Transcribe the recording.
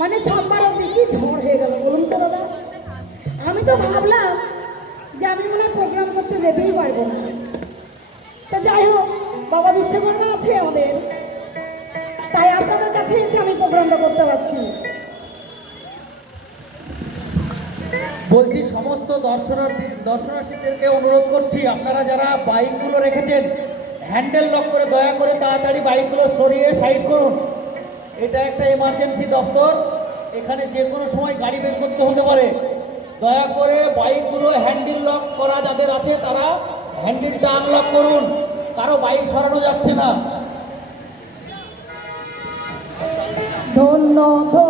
মানে সোমবার অব্দি কি ঝড় হয়ে গেল বলুন তো দাদা? আমি তো ভাবলাম যে আমি মনে প্রোগ্রাম করতে যেতেই পারব না। তা যাই হোক, বাবা বিশ্বকর্মা আছে আমাদের। তাই আপনাদের কাছে এসে আমি প্রোগ্রামটা করতে পারছি। বলছি, সমস্ত দর্শনার্থী দর্শনার্থীদেরকে অনুরোধ করছি, আপনারা যারা বাইকগুলো রেখেছেন হ্যান্ডেল লক করে দয়া করে তাড়াতাড়ি বাইকগুলো সরিয়ে সাইড করুন। এটা একটা এমার্জেন্সি দপ্তর। এখানে যে কোনো সময় গাড়ি বের করতে হতে পারে। দয়া করে বাইকগুলো হ্যান্ডেল লক করা যাদের আছে, তারা হ্যান্ডেলটা আনলক করুন। কারও বাইক সরানো যাচ্ছে না। ধন্য ধন্য